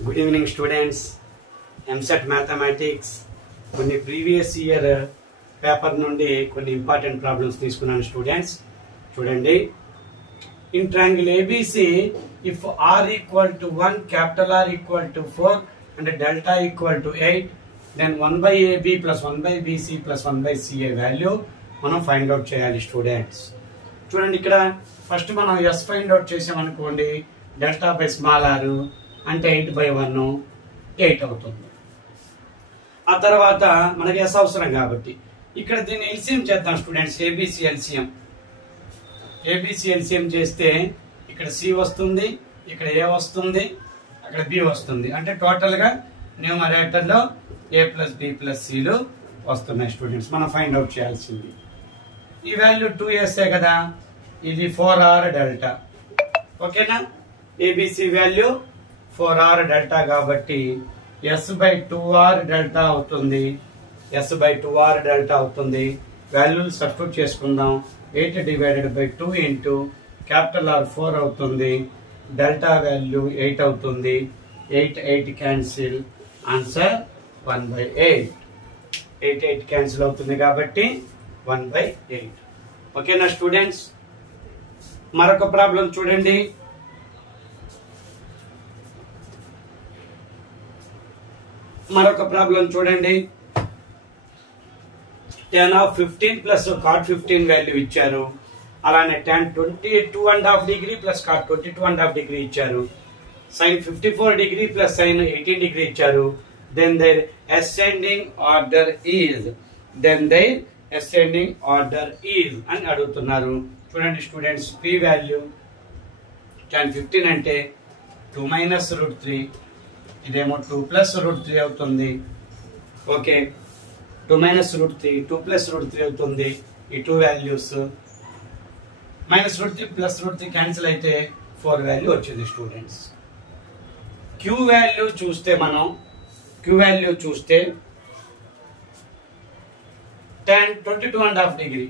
Good evening students. MSET Mathematics కొన్ని previous year paper నుండి కొన్ని ఇంపార్టెంట్ ప్రాబ్లమ్స్ తీసుకున్నాను స్టూడెంట్స్. చూడండి, in triangle ABC if R equal to 1, capital R equal to 4 and delta equal to 8, then 1/AB plus 1/BC plus 1/CA value మనం find out చేయాలి students. చూడండి, ఇక్కడ first మనం S find out చేసామనుకోండి, delta by small r అంటే 8/1 8 అవుతుంది. ఆ తర్వాత మనకి S అవసరం కాబట్టి ఇక్కడ దీన్ని ఎల్సిఎం చేద్దాం స్టూడెంట్స్. ఏబిసి ఎల్సిఎం చేస్తే ఇక్కడ C వస్తుంది, ఇక్కడ A వస్తుంది, అక్కడ B వస్తుంది. అంటే టోటల్ గా న్యూమరేటర్ లో A plus B plus C లు వస్తున్నాయి స్టూడెంట్స్. మనం ఫైండ్ అవుట్ చేయాల్సింది ఈ వాల్యూ 2S కదా, ఇది 4R డెల్టా. ఓకేనా, ఏబిసి వాల్యూ 4R డెల్టా కాబట్టి S/2R డెల్టా అవుతుంది. S/2R డెల్టా అవుతుంది. వాల్యూలు సబ్స్టిట్యూట్ చేసుకుందాం. 8/2 ఇంటూ క్యాపిటల్ R 4 అవుతుంది. డెల్టా వాల్యూ 8 అవుతుంది. 8 క్యాన్సిల్, ఆన్సర్ 1/8. 8 క్యాన్సిల్ అవుతుంది కాబట్టి 1/8. ఓకేనా స్టూడెంట్స్. మరొక ప్రాబ్లం చూడండి. tan of 15 plus cot 15 value ఇచ్చారు. అలానే tan 22.5 degree plus cot 22.5 degree ఇచ్చారు. sin 54 degree plus sin 18 degree ఇచ్చారు. then their ascending order is అని అడుగుతున్నారు. చూడండి స్టూడెంట్స్, p వాల్యూ tan 15 అంటే 2 మైనస్ √3, ఇదేమో 2 ప్లస్ √3 అవుతుంది. ఓకే, 2 మైనస్ √3 2 ప్లస్ √3 అవుతుంది. ఈ 2 వాల్యూస్ మైనస్ √3 ప్లస్ √3 క్యాన్సిల్ అయితే 4 వాల్యూ వచ్చింది స్టూడెంట్స్. Q వాల్యూ చూస్తే tan 22.5 degree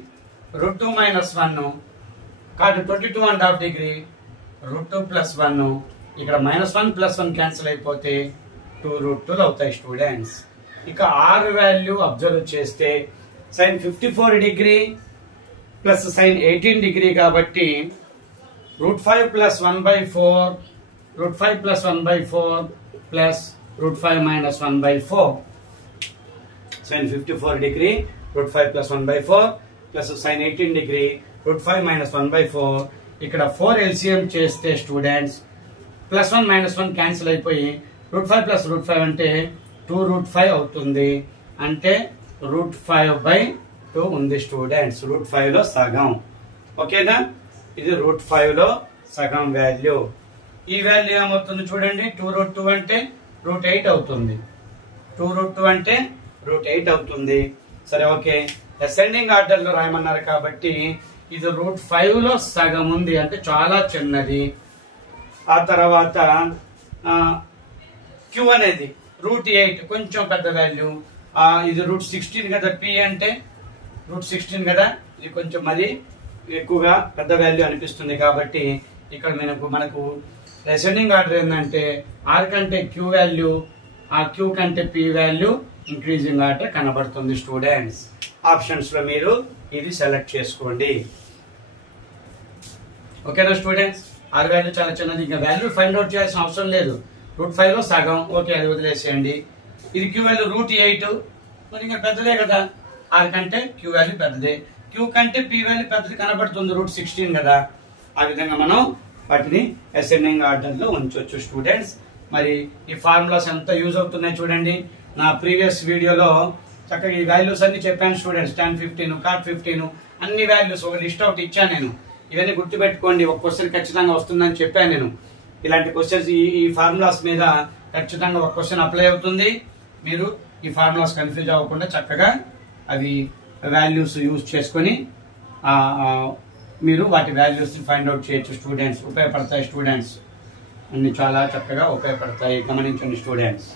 √2 minus 1, cot 22.5 degree √2 plus 1, ఇక్కడ -1 ప్లస్ 1 క్యాన్సిల్ అయిపోతే 2 √2 అవుతాయి స్టూడెంట్స్. ఇక R వాల్యూ అబ్జర్వ్ చేస్తే sin 54 degree plus sin 18 degree కాబట్టి √5 plus 1/4 √5 plus 1/4 plus √5 minus 1/4. sin 54 degree √5 plus 1/4 plus sin 18 degree √5 minus 1/4. ఇక్కడ 4 LCM చేస్తే students +1 -1 cancel అయిపోయి √5 plus √5 అంటే 2 √5 అవుతుంది. అంటే √5/2 ఉంది స్టూడెంట్స్. √5 లో సగం. ఓకేనా, ఇది √5 లో సగం వాల్యూ. ఈ వాల్యూ ఏమవుతుంది చూడండి, 2 √2 అంటే √8 అవుతుంది. 2 √2 అంటే √8 అవుతుంది. సరే, ఓకే. అసెండింగ్ ఆర్డర్ లో రాయమన్నారు కాబట్టి ఇది √5 లో సగం ఉంది, అంటే చాలా చిన్నది. ఆ తర్వాత Q అనేది √8 కొంచెం పెద్ద వాల్యూ. ఇది √16 కదా, P అంటే √16 కదా, ఇది కొంచెం మరి ఎక్కువగా పెద్ద వాల్యూ అనిపిస్తుంది. కాబట్టి ఇక్కడ మనకు అసెండింగ్ ఆర్డర్ ఏంటంటే R కంటే Q వాల్యూ, ఆ Q కంటే P వాల్యూ ఇంక్రీజింగ్ ఆర్డర్ కనబడుతుంది స్టూడెంట్స్. ఆప్షన్స్ లో మీరు ఇది సెలెక్ట్ చేసుకోండి. ఓకేనా స్టూడెంట్స్. R వాల్యూ చాలా చిన్నది, ఇంకా వాల్యూ ఫైండ్ అవుట్ చేయాల్సిన అవసరం లేదు. √5 లో సగం. ఓకే, అది వదిలేసేయండి. ఇది Q వాల్యూ √8, మరి ఇంకా పెద్దదే కదా. R కంటే Q వాల్యూ పెద్దదే. Q కంటే P వాల్యూ పెద్దది కనబడుతుంది, √16 కదా. ఆ విధంగా మనం వాటిని అసెండింగ్ ఆర్డర్ లో ఉంచవచ్చు స్టూడెంట్స్. మరి ఈ ఫార్ములాస్ ఎంత యూజ్ అవుతున్నాయి చూడండి. నా ప్రీవియస్ వీడియోలో చక్కగా ఈ వాల్యూస్ అన్ని చెప్పాను స్టూడెంట్స్. tan 15 cot 15 అన్ని వాల్యూస్ ఒక లిస్ట్ అవుట్ ఇచ్చాను నేను. ఇవన్నీ గుర్తుపెట్టుకోండి, ఒక క్వశ్చన్ ఖచ్చితంగా వస్తుందని చెప్పాను నేను. ఇలాంటి క్వశ్చన్స్ ఈ ఫార్ములాస్ మీద ఖచ్చితంగా ఒక క్వశ్చన్ అప్లై అవుతుంది. మీరు ఈ ఫార్ములాస్ కన్ఫ్యూజ్ అవ్వకుండా చక్కగా అవి వాల్యూస్ యూజ్ చేసుకొని మీరు వాటి వాల్యూస్ ఫైండ్ అవుట్ చేయొచ్చు స్టూడెంట్స్. ఉపయోగపడతాయి స్టూడెంట్స్, అన్ని చాలా చక్కగా ఉపయోగపడతాయి. గమనించండి students.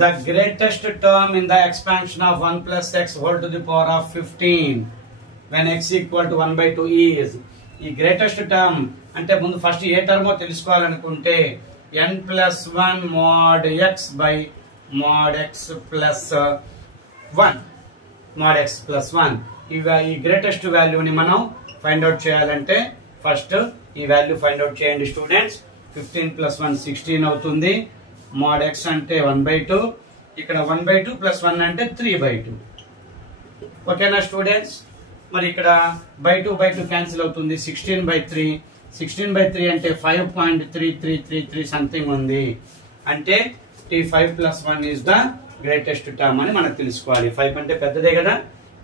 The greatest term in the expansion of 1 + x whole to the power of 15 when x equal to 1/2 is. ఈ గ్రేటెస్ట్ టర్మ్ అంటే ముందు ఫస్ట్ ఏ టర్మో తెలుసుకోవాలనుకుంటే n plus 1 mod x by mod x plus 1 mod x plus 1 ఈ greatest వాల్యూని మనం find out చేయాలంటే first ఈ value find out చేయండి స్టూడెంట్స్. 15 plus 1 16 అవుతుంది. mod x అంటే 1/2, ఇక్కడ 1/2 plus 1 అంటే 3/2. ఓకేనా స్టూడెంట్స్? మరి ఇక్కడ బై 2 క్యాన్సిల్ అవుతుంది. 16/3 అంటే 5.3333 సంథింగ్ ఉంది. అంటే t5 plus 1 is the greatest term అని మనకు తెలుసుకోవాలి. 5 అంటే పెద్దదే కదా,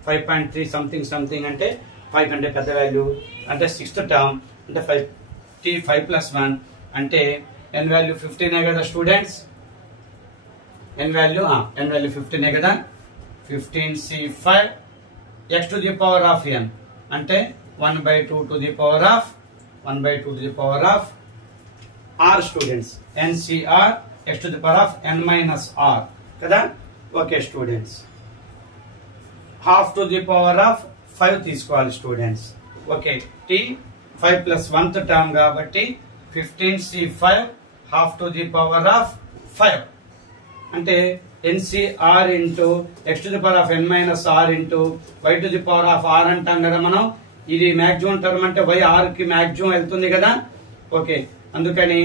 5.3 సంథింగ్ అంటే 5 కంటే పెద్ద వాల్యూ అంటే 6th టర్మ్ అంటే t5 plus 1 అంటే n వాల్యూ 15 కదా స్టూడెంట్స్. n వాల్యూ 15 కదా. 15c5 x to the power of n అంటే 1/2 to the power of r students. ncr x to the power of n minus r కదా. Okay students, half to the power of 5 తీసుకోవాలి students. Okay, t5 plus 1th term కాబట్టి 15c5 half to the power of 5 అంటే ncr into x to the power of n minus r into y to the power of r అంటాం కదా మనం. ఇది maximum term అంటే y r కి maximum వెళ్తుంది కదా. ఓకే, అందుకని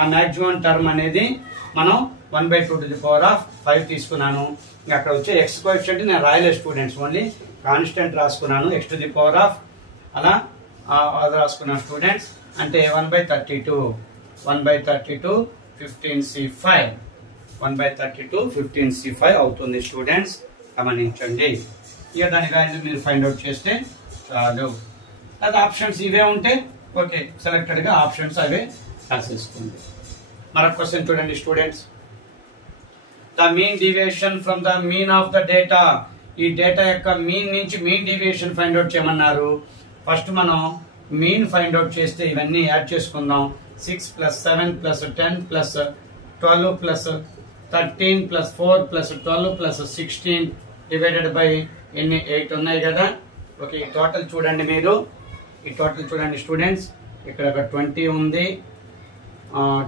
ఆ మ్యాక్సిమం టర్మ్ అనేది మనం 1/2 to the power of 5 తీసుకున్నాను. ఇంకా అక్కడ వచ్చే ఎక్స్ కోఎఫిషియంట్ నేను రాయలేదు స్టూడెంట్స్, ఓన్లీ కాన్స్టెంట్ రాసుకున్నాను. x to the power of అలా అది రాసుకున్నాను స్టూడెంట్స్. అంటే 1/32 15c5 అవుతుంది స్టూడెంట్స్. గమనించండి. ఇక దాని వాల్యూ మీరు ఫైండ్ అవుట్ చేస్తే చాలు. అది ఆప్షన్స్ ఇవే ఉంటే ఓకే, సెలెక్టెడ్ గా ఆప్షన్స్ అవే రాసేస్తుంది. మరొక క్వశ్చన్ చూడండి students. The mean deviation from the mean of the data. ఈ డేటా యొక్క మీన్ నుంచి మీన్ డీవియేషన్ ఫైండ్ అవుట్ చేయమన్నారు. ఫస్ట్ మనం మీన్ ఫైండ్ అవుట్ చేస్తే ఇవన్నీ యాడ్ చేసుకుందాం. 6 plus 7 plus 10 plus 12 plus 13 plus 4 plus 12 plus 16 divided by ఎన్ని 8 ఉన్నాయి కదా. ఓకే, ఈ టోటల్ చూడండి మీరు. ఈ టోటల్ చూడండి స్టూడెంట్స్. ఇక్కడ ఒక 20 ఉంది,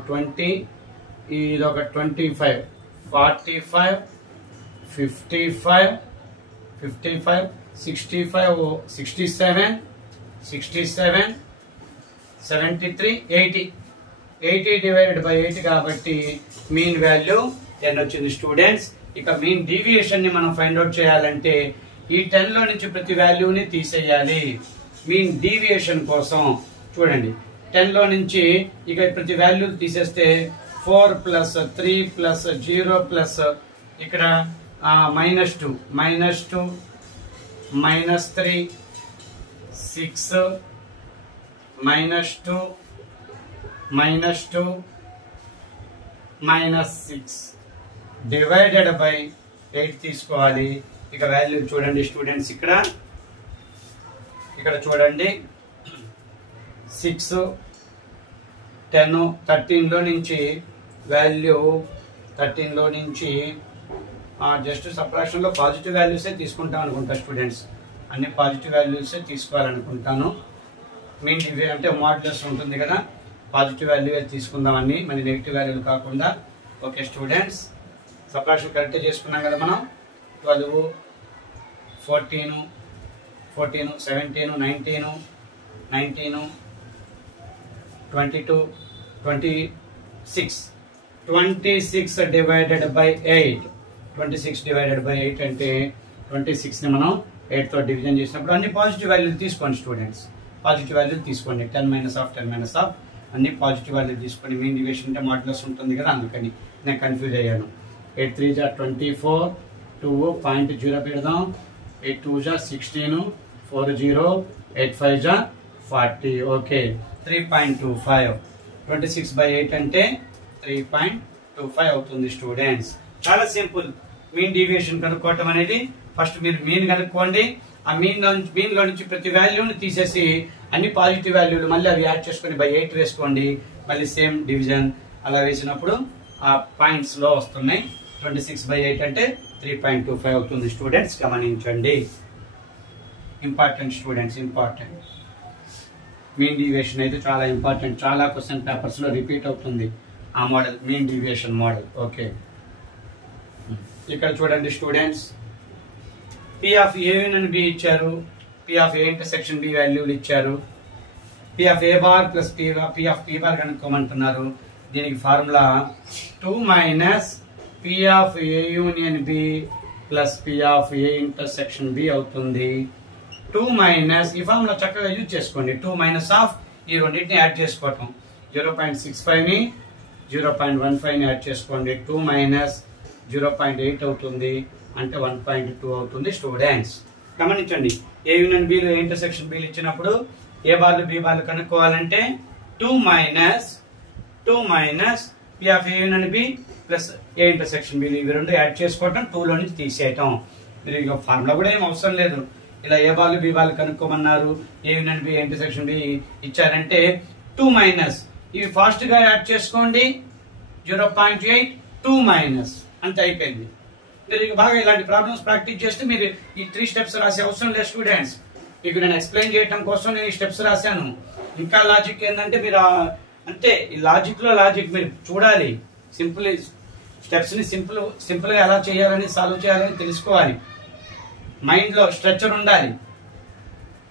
20, ఇది ఒక 25, 45, 55, 65, 67, 73, 80 డివైడెడ్ బై 8 కాబట్టి మీన్ వాల్యూ 10 వచ్చింది స్టూడెంట్స్. ఇక మీన్ డీవియేషన్ ని మనం ఫైండ్ అవుట్ చేయాలంటే ఈ 10 లో నుంచి ప్రతి వాల్యూని తీసేయాలి. మీన్ డీవియేషన్ కోసం చూడండి, 10 లో నుంచి ఇక ప్రతి వాల్యూ తీసేస్తే 4 plus 3 plus 0 plus ఇక్కడ -2 -3 6 -2 -6 డివైడెడ్ బై 8 తీసుకోవాలి. ఇక వాల్యూ చూడండి స్టూడెంట్స్. ఇక్కడ చూడండి 6 10 13 లో నుంచి వాల్యూ 13 లో నుంచి జస్ట్ సబ్ట్రాక్షన్ లో పాజిటివ్ వాల్యూసే తీసుకుంటాం అనుకుంటా స్టూడెంట్స్. అన్ని పాజిటివ్ వాల్యూసే తీసుకోవాలనుకుంటాను. మీన్ డివి అంటే మాడ్యులస్ ఉంటుంది కదా, పాజిటివ్ వాల్యూ తీసుకుందాం అన్ని, మరి నెగిటివ్ వాల్యూలు కాకుండా. ఓకే స్టూడెంట్స్, సబ్ట్రాక్షన్ కరెక్ట్ చేసుకున్నాం కదా మనం. 12 14 17 19 22 26 డివైడెడ్ బై 8. 26 డివైడెడ్ బై 8 అంటే 26 ని మనం 8 తో డివిజన్ చేసినప్పుడు అన్ని పాజిటివ్ వాల్యూలు తీసుకోండి స్టూడెంట్స్. పాజిటివ్ వాల్యూలు తీసుకోండి. 10 - 10 అన్ని పాజిటివ్ వాల్యూలు తీసుకోండి. మీన్ డివియేషన్ అంటే మాడ్యులస్ ఉంటుంది కదా, అందుకని నేను కన్ఫ్యూజ్ అయ్యాను. 8 3 జా 24, 2.0 పెడదాం. 8 2 జా 16, 4 0, 8 5 జా 40. ఓకే, 3.25. 26 by 8 అంటే 3.25 అవుతుంది స్టూడెంట్స్. చాలా సింపుల్. మీన్ డీవియేషన్ కనుక్కోవటం అనేది ఫస్ట్ మీరు మీన్ కనుక్కోండి. ఆ మీన్ లో నుంచి ప్రతి వాల్యూని తీసేసి అన్ని పాజిటివ్ వాల్యూలు మళ్ళీ అవి యాడ్ చేసుకుని బై 8 వేసుకోండి. మళ్ళీ సేమ్ డివిజన్ అలా వేసినప్పుడు ఆ పాయింట్స్ లో వస్తున్నాయి. 26 by 8 అంటే 3.25 అవుతుంది స్టూడెంట్స్. గమనించండి, important students, important. Mean deviation అయితే చాలా ఇంపార్టెంట్. చాలా క్వశ్చన్ పేపర్స్ లో రిపీట్ అవుతుంది. ఆ model mean deviation model. Okay, ఇక్కడ చూడండి students, P of A union B ఇచ్చారు, P of A intersection B వాల్యూలు ఇచ్చారు, P of A bar plus P of P bar కనుక్కోమంటున్నారు. దీనికి formula 2 minus P of A union B plus P of A intersection B అవుతుంది. 2 minus ఈ formula చక్కగా use చేసుకోండి. 2 minus of ఈ రెండింటిని యాడ్ చేసుకోవటం, 0.65 ని 0.15 ని యాడ్ చేసుకోండి. 2 మైనస్ 0.8 అవుతుంది, అంటే 1.2 అవుతుంది. స్టూడెంట్స్ గమనించండి, ఏ యూనియన్ బిలు ఏ ఇంటర్సెక్షన్ బిలు ఇచ్చినప్పుడు ఏ బార్లు బి బార్లు కనుక్కోవాలంటే 2 minus P of A union B plus A intersection బిలు ఇవి రెండు యాడ్ చేసుకోవటం, 2 లో నుంచి తీసేయటం. మీరు ఇక ఫార్ములా కూడా ఏం అవసరం లేదు. ఇలా ఏ బార్లు బి బార్లు కనుక్కోమన్నారు, ఏ యూనియన్ బి ఇంటర్సెక్షన్ బి ఇచ్చారంటే 2 మైనస్ ఇవి ఫాస్ట్ గా యాడ్ చేసుకోండి, 0.8 2 మైనస్ అంతే అయిపోయింది. మీరు ఇక బాగా ఇలాంటి ప్రాబ్లమ్స్ ప్రాక్టీస్ చేస్తే మీరు ఈ 3 స్టెప్స్ రాసే అవసరం లేదు స్టూడెంట్స్. మీకు నేను ఎక్స్ప్లెయిన్ చేయడం కోసం నేను ఈ స్టెప్స్ రాశాను. ఇంకా లాజిక్ ఏంటంటే మీరు అంతే, ఈ లాజిక్ లో లాజిక్ మీరు చూడాలి. సింపుల్ స్టెప్స్ ని సింపుల్ గా ఎలా చేయాలని సాల్వ్ చేయాలని తెలుసుకోవాలి. మైండ్ లో స్ట్రక్చర్ ఉండాలి.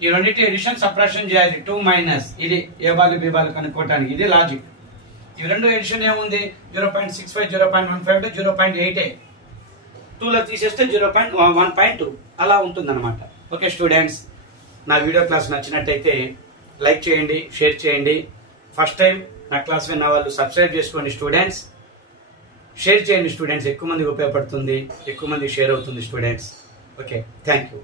ఈ రెండింటి ఎడిషన్ సబ్ట్రాక్షన్ చేయాలి. 2 మైనస్ ఇది ఏ బార్లు బి బార్లు కనుక్కోవటానికి, ఇది లాజిక్. ఈ రెండు ఎడిషన్ ఏముంది, 0.65 0.15 అంటే 0.8 2 లో తీసేస్తే 1.2 అలా ఉంటుంది అనమాట. ఓకే స్టూడెంట్స్, నా వీడియో క్లాస్ నచ్చినట్టయితే లైక్ చేయండి, షేర్ చేయండి. ఫస్ట్ టైం నా క్లాస్ విన్న వాళ్ళు సబ్స్క్రైబ్ చేసుకోండి స్టూడెంట్స్. షేర్ చేయండి స్టూడెంట్స్, ఎక్కువ మందికి ఉపయోగపడుతుంది, ఎక్కువ మందికి షేర్ అవుతుంది స్టూడెంట్స్. Okay, thank you.